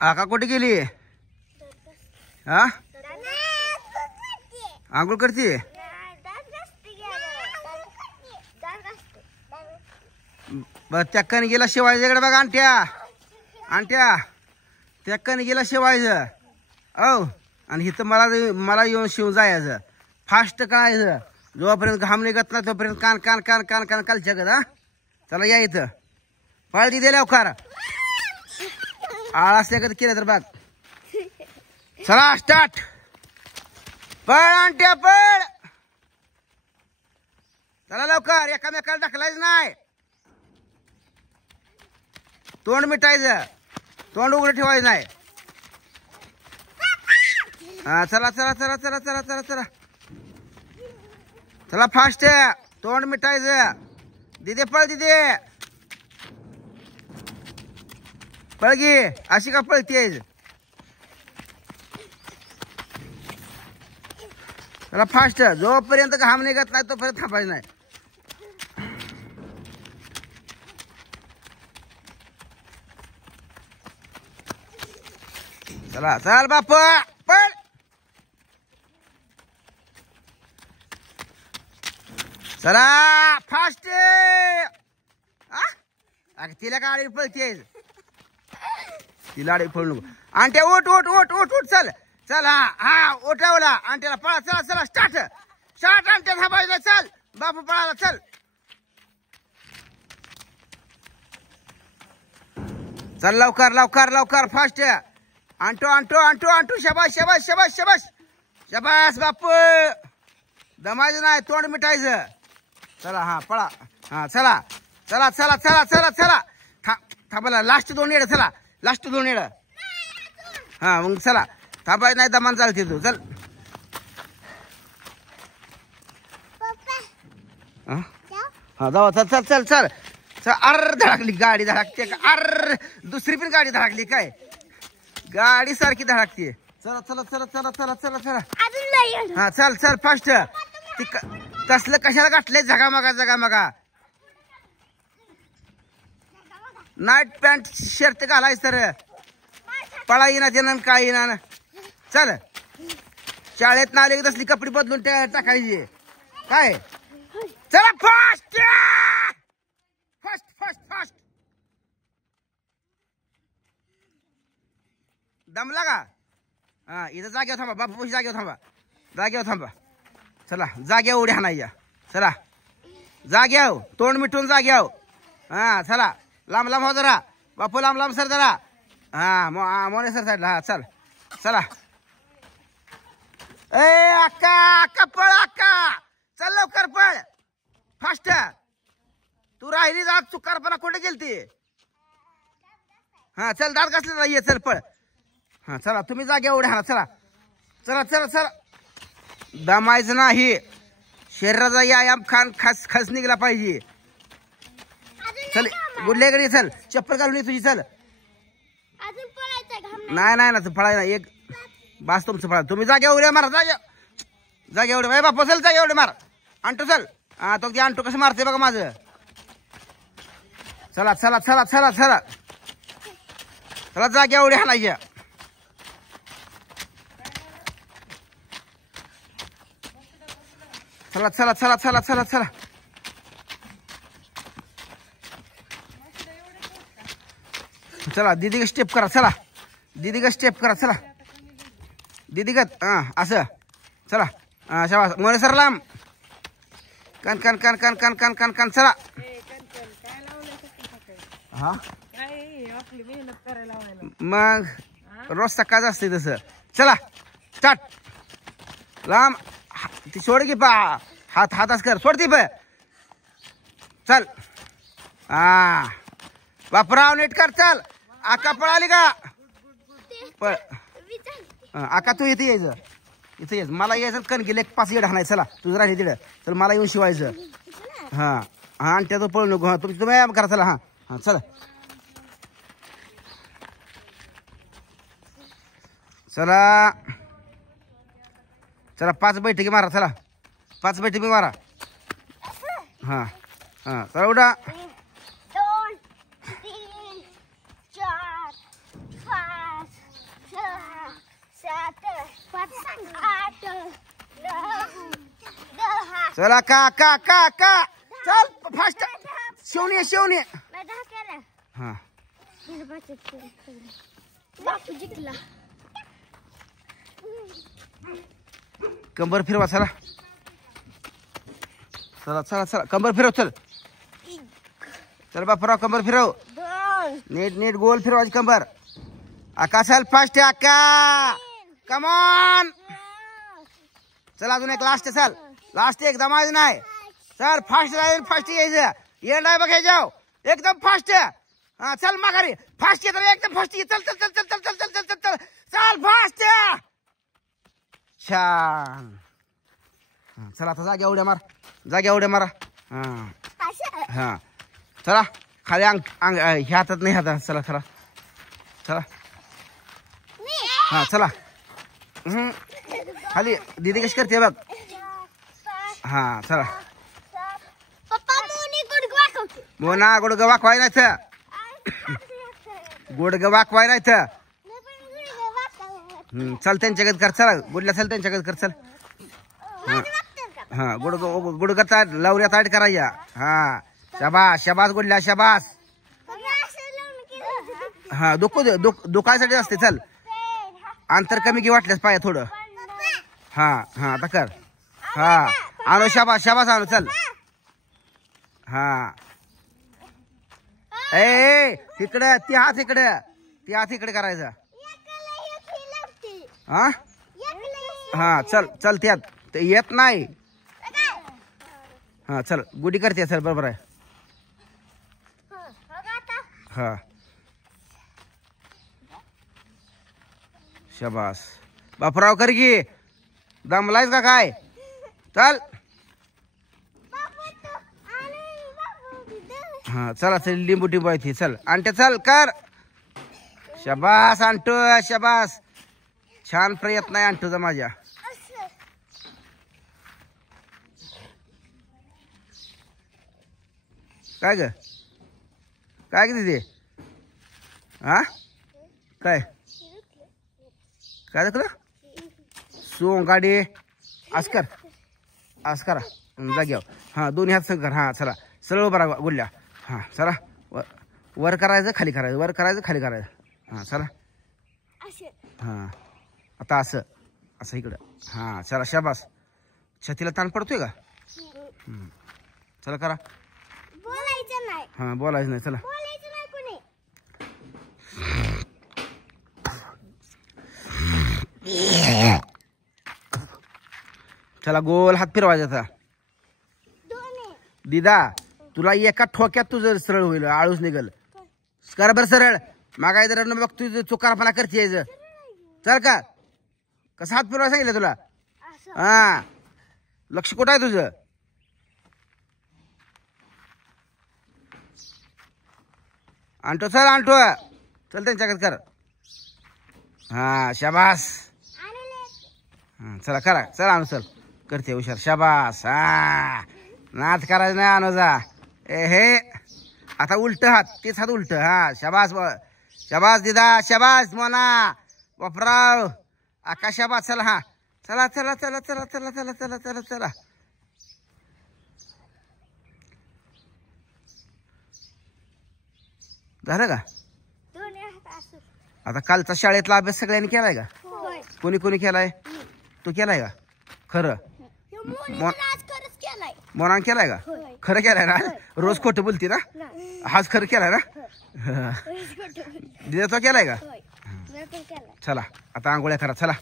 आका कुठे गेली? हा आंघोळ करते. त्या कणगीला शिवायचं इकडे बघा. आणट्या आणट्या त्या कणगीला शिवायचं. औ आणि इथं मला येऊन शिवून जायचं. फास्ट करायचं. जोपर्यंत घाम निघत नाही तोपर्यंत कान कान कान कान कान कालच्या गत. हा चला या इथं. पळती दे लवकर. आळ असल्यागत केलं तर बघ. चला स्टार्ट. पळ आणट्या पळ. चला लवकर. एकामेकाला ढकलायचं नाही. तोंड मिटायचं. तोंड उघडं ठेवायचं नाही. हा चला चला चला चला चला चला चला चला फास्ट. तोंड मिटायचं. दिदे पळ दिदे पळ गी. अशी का पळतीये? चला फास्ट. जोपर्यंत घाम निघत नाही तोपर्यंत थांबायचं नाही. चला चल बाप पळ. चला फास्ट. तिला गाडी पळते. तिला गाडी पळू नको. आणट्या ओट ओट ओट ओट ओट. चल चल. हा हा ओटावला आणट्याला. पळा चला चला स्टार्ट. स्टार्ट. आणट्या थांबायचं. चल बापू पळाला. चल चल लवकर लवकर लवकर फास्ट. आणतो आणतो आणतो आणतो. शबाश शबाश शबाश शबाश शबाश बापू. दमायचं नाही. तोंड मिटायचं. चला हा पळा. हा चला चला चला चला चला चला. थांबायला. लास्ट 2 येड. चला लास्ट 2 येड. हा मग चला. थांबायचं नाही. दमान चालते तू. चल हा जाऊ. चल चल चल चल चल. अर्र धडकली गाडी. धडकते का? अर्र दुसरी पण गाडी धडकली काय? गाडी सारखी धडकते. चला चला चला चला चला चला चला. हा चल चल फास्ट. तसलं कशाला गाठलंय झगामगा झगामगा? नाईट पॅन्ट शर्ट घालायच तर पळा येणार त्यानं काय येणार. चल शाळेत ना आले की तसली कपडे बदलून टाकायची काय? चला फास्ट फास्ट फास्ट फास्ट. दमला का? हा इथं जागेवर थांबा. बापू जागेवर थांबा. जागेवर थांबा. चला जाग्यावर उड्या हाणायच्या. चला जाग्यावर. तोंड मिटून जाग्यावर. हा चला लांब लांब हो जरा. बापू लांब लांब सर जरा. हा मोने सर साईडला. हा चल चला. ए अक्का अक्का पळ अक्का. चल लवकर पळ फास्ट. तू राहिली जात. चुकारपणा कुठे गेलती? हा चल दात घासले. ये चल पळ. हा चला तुम्ही जाग्या उड्या हाणा. चला चला चला चला. दमायचं नाही. शरीराचा व्यायाम खान खस खस निघला पाहिजे. चल गुडल्याकडे. चल चप्पल घालून ये तुझी. चल नाही नाही ना फळायला. एक बास तुमचं फळा. तुम्ही जाग्या उड्या मारा. जाग्या उड्या बापा. चल जाग्या उड्या मार. आणतो चल. हा तो ते आणतो कसं मारते बघा माझं. चला चला चला चला चला चला जाग्या उड्या हाणायच्या. चला चला चला चला चला चला. चला दीदी का स्टेप करा. चला दीदी का स्टेप करा. चला दीदी का. हा असं चला. हा शाबास. मोरे सर लांब. कन कन कन कन कन कन कन कन. चला हा मग रोज सकाळच असते तसं. चला स्टार्ट. लांब. ती सोड की पा. हात हाताच कर. सोड ती प. चल हा बापराव नीट कर. चल आका पळाली का? पळ. आका तू इथे यायचं. इथे यायचं. मला यायचं. कण गेले 5 येड हाणायचं. चला तुझं राहिले तिकडे. चल मला येऊन शिवायचं. हा हा आणि त्याचं पळू नको. हा तुम्ही व्यायाम करा. चला हा हा चला चला चला. 5 बैठकी मारा. चला 5 बैठकी मारा. हा हा चला उडा. 2 3 4 5 चला का का का का चल फास्ट शेवणी शेवणी हा कंबर फिरवा चला चला चला चला कंबर फिरव चल चल बापराव कंबर फिरव नीट नीट गोल फिरवायची कंबर आका चल फास्ट आका कम ऑन चल अजून एक लास्ट चल लास्ट एकदम आज नाही चल फास्ट राहील फास्ट यायचं ये नाही बघायचं एकदम फास्ट हा चल माघारी फास्ट येत एकदम फास्ट ये चल चल चल चल चल चल चल चल चल चल फास्ट छान चला आता जाग्या उड्या मार जाग्या उड्या मारा हा हा चला खाली अंग अंग ह्या हातात नाही हातात चला चला चला हा चला खाली दीदी कशी करते बघ हा चला मोना गुडगं वाकवाय नाही तर गुडगं वाकवाय नाही तर चल त्यांच्याकडे कर चला गुडल्या चल त्यांच्याकडे कर चल हा गुडगं गुडगं ताट लवऱ्या ताट करायच्या हा शबास शबास गुडल्या शबास हा दुखायसाठी असते चल अंतर कमी की वाटल्यास पाया थोडं हा हा आता कर हा आणू शबास शबास आणू चल हा ए तिकडे ती हात इकडे करायचा हा हा चल चल त्यात येत नाही हा चल गुडी करते चल बरोबर आहे हा शबास बापराव कर की दमलायस का काय चल हा चला चल लिंबू टिंबू आहे चल आणते चल कर शबास आणतो शबास छान प्रयत्न आहे आणतोचा माझ्या काय ग काय ग तिथे हा काय काय दाखलं सोंगाडी अस्कर अस्करा जाग्यावर हा दोन्ही हात संग कर हा चला सरळ बरा गुल्ल्या हा चला वर करायचं खाली करायचं वर करायचं खाली करायचं हा चला हा आता असं असं इकडं हा चला शाबास छातीला ताण पडतोय का चला करा बोलायचं नाही हा बोलायचं नाही चला बोलायचं नाही कोणी चला गोल हात फिरवायचा आता दिदा तुला एका ठोक्यात तुझं सरळ होईल आळूस निघल कर बर सरळ मागाय जर बघ तुझं चुकारपणा करते यायचं चल का कसं हात फिरवायला सांगितलं तुला हा लक्ष कुठं आहे तुझं आणतो चल आणतो चल त्यांच्याकडे कर हा शाबास हा चला करा चला आणू चल करते हुशार शाबास हा नाच करायचं नाही अनुजा ए हे आता उलट हात तेच हात उलट हा शाबास शाबास दिदा शाबास मोना बापराव आकाश शाबास चला हा चला चला चला चला चला चला चला चला चला झालं का आता कालचा शाळेतला अभ्यास सगळ्यांनी केलाय का कोणी कोणी केलाय तू केलाय का खरं मोनान केलाय का खरं केलाय ना रोज खोटं बोलती ना हाच खरं केलाय ना दिदा तो केलाय का चला आता आंघोळ्या करा चला